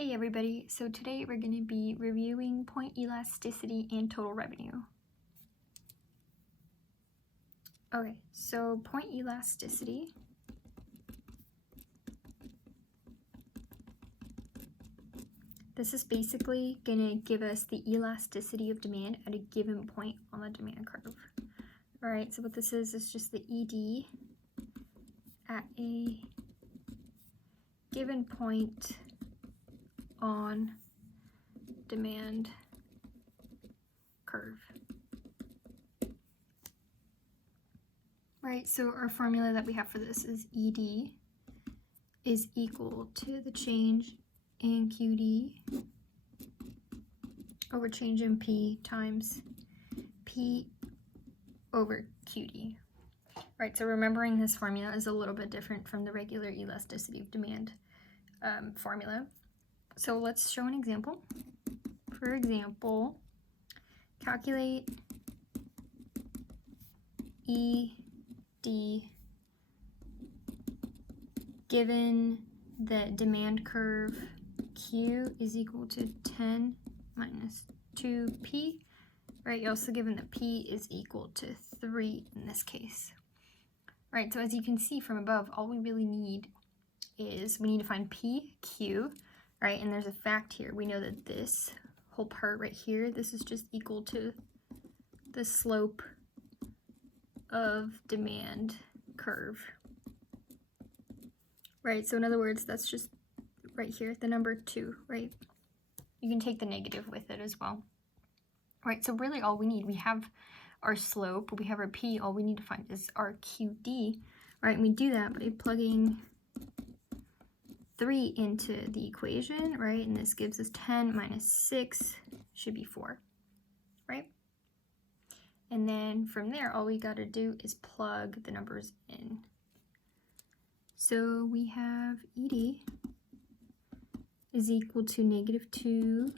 Hey everybody, so today we're going to be reviewing point elasticity and total revenue. Okay, so point elasticity this is basically going to give us the elasticity of demand at a given point on the demand curve. Alright, so what this is just the ED at a given point on demand curve. Right, so our formula that we have for this is ED is equal to the change in QD over change in P times P over QD. Right, so remembering this formula is a little bit different from the regular elasticity of demand formula. So let's show an example. For example, calculate ED given the demand curve Q is equal to 10 minus 2P, right? You're also given that P is equal to 3 in this case. Right, so as you can see from above, all we really need is we need to find PQ, right? And there's a fact here. We know that this whole part right here, this is just equal to the slope of demand curve. Right, so in other words, that's just right here, the number 2, right? You can take the negative with it as well. Right, so really all we need, we have our slope, we have our P, all we need to find is our QD, right? And we do that by plugging 3 into the equation, right? And this gives us 10 minus 6 should be 4, right? And then from there, all we got to do is plug the numbers in. So we have ED is equal to -2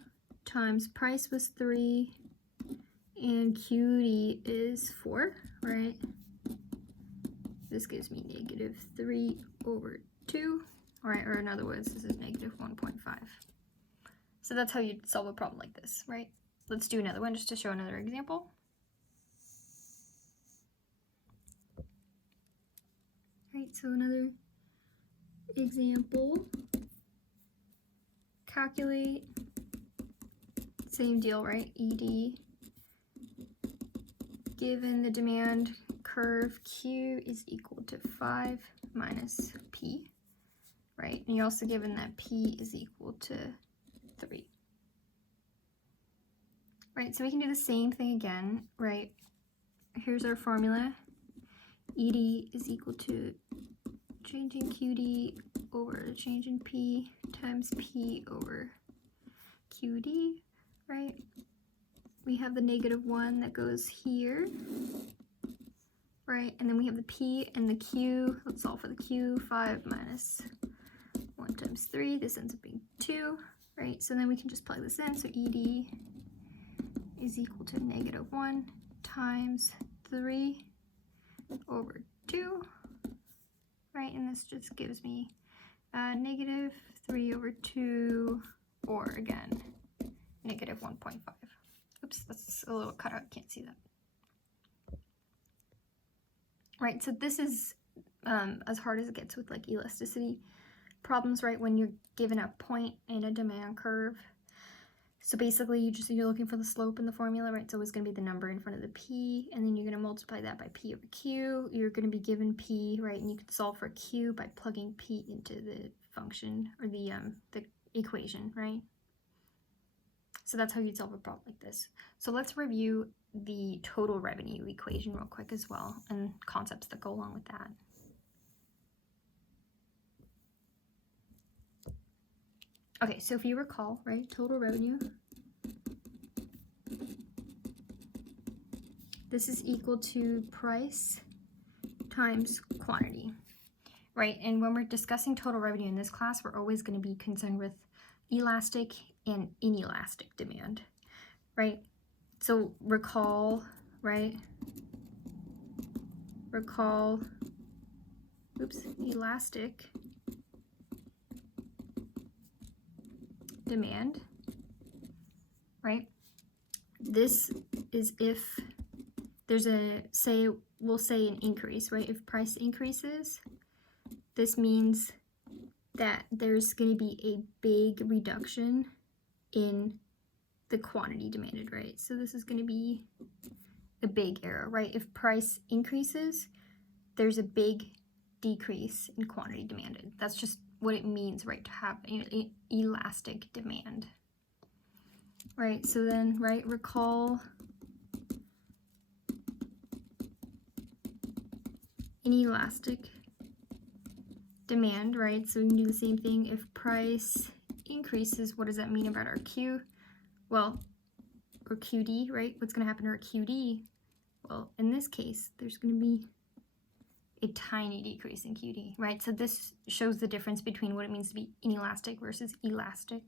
times price was 3 and QD is 4, right? This gives me -3 over 2, right? Or in other words, this is -1.5. So that's how you'd solve a problem like this, right? Let's do another one just to show another example. Right, so another example, calculate, same deal, right? ED given the demand curve Q is equal to 5 minus P, right? And you're also given that P is equal to 3. Right, so we can do the same thing again, right? Here's our formula. ED is equal to change in QD over the change in P times P over QD, right? We have the -1 that goes here, right? And then we have the P and the Q. Let's solve for the Q. 5 minus 1 times 3. This ends up being 2, right? So then we can just plug this in. So ED is equal to -1 times 3 over 2, right? And this just gives me -3 over 2, or again, -1.5. Oops, that's a little cut out, can't see that. Right, so this is as hard as it gets with like elasticity problems, right? When you're given a point in a demand curve. So basically you're looking for the slope in the formula, right? It's always going to be the number in front of the P, and then you're going to multiply that by P over Q. You're going to be given P, right? And you can solve for Q by plugging P into the function or the equation, right? So that's how you'd solve a problem like this. So let's review the total revenue equation real quick as well, and concepts that go along with that. Okay, so if you recall, right, total revenue, this is equal to price times quantity, right? And when we're discussing total revenue in this class, we're always going to be concerned with elastic and inelastic demand, right? So recall, right? Recall, oops, elastic demand, right? This is if there's we'll say an increase, right? If price increases, this means that there's going to be a big reduction in the quantity demanded, right? So this is going to be a big arrow, right? If price increases, there's a big decrease in quantity demanded. That's just what it means, right, to have an elastic demand. Right, so then, right, recall inelastic demand, right? So we can do the same thing. If price increases, what does that mean about our Q? Well, or QD, right? What's going to happen to our QD? Well, in this case, there's going to be a tiny decrease in QD, right? So this shows the difference between what it means to be inelastic versus elastic.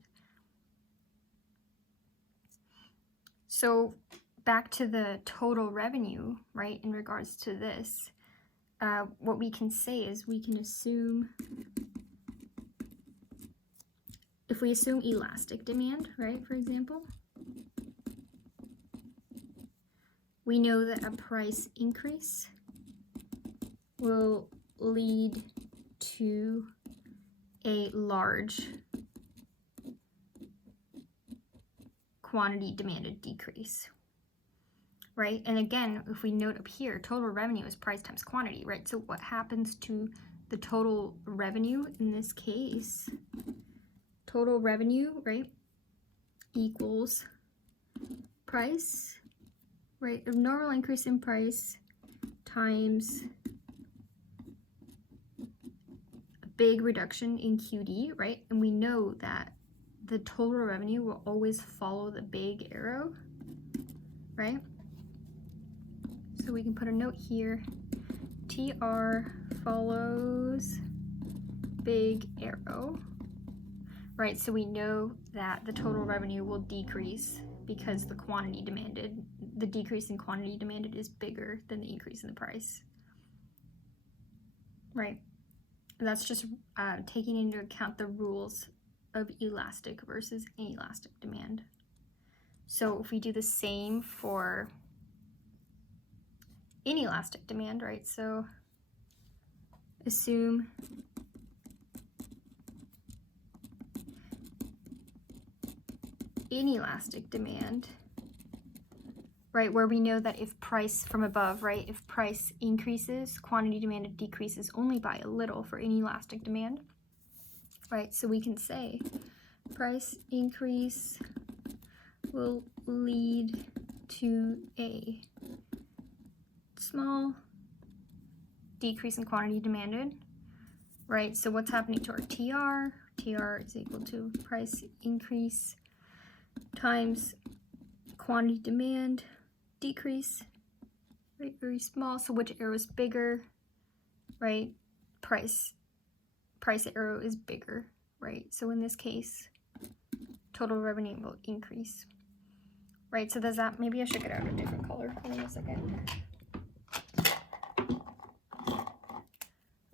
So back to the total revenue, right, in regards to this, what we can say is we can assume, if we assume elastic demand, right, for example, we know that a price increase will lead to a large quantity demanded decrease, right? And again, if we note up here, total revenue is price times quantity, right? So what happens to the total revenue in this case? Total revenue, right, equals price, right? A normal increase in price times a big reduction in QD, right? And we know that the total revenue will always follow the big arrow, right? So we can put a note here, TR follows big arrow, right? So we know that the total revenue will decrease because the quantity demanded, the decrease in quantity demanded is bigger than the increase in the price, right? And that's just taking into account the rules of elastic versus inelastic demand. So if we do the same for inelastic demand, right? So assume inelastic demand, right, where we know that if price from above, right, if price increases, quantity demanded decreases only by a little for inelastic demand, right? So we can say price increase will lead to a small decrease in quantity demanded, right? So what's happening to our TR? TR is equal to price increase times quantity demand decrease, right? Very small. So which arrow is bigger, right? Price arrow is bigger, right? So in this case, total revenue will increase, right? So does that, maybe I should get out a different color. Hold on a second.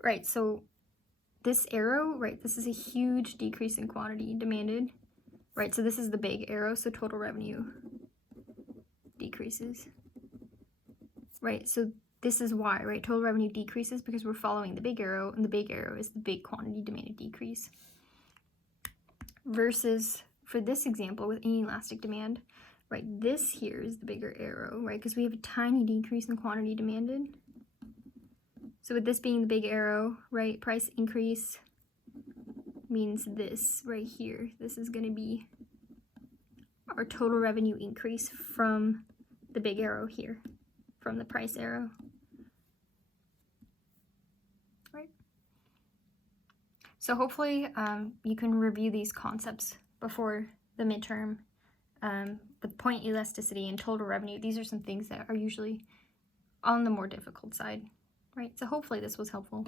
Right, so this arrow, right, this is a huge decrease in quantity demanded, right? So this is the big arrow, so total revenue decreases, right? So this is why, right? Total revenue decreases because we're following the big arrow, and the big arrow is the big quantity demanded decrease. Versus for this example with inelastic demand, right, this here is the bigger arrow, right? Because we have a tiny decrease in quantity demanded. So with this being the big arrow, right, price increase means this right here. This is going to be our total revenue increase from the big arrow here, from the price arrow, right? So hopefully you can review these concepts before the midterm. The point elasticity and total revenue, these are some things that are usually on the more difficult side, right? So hopefully this was helpful.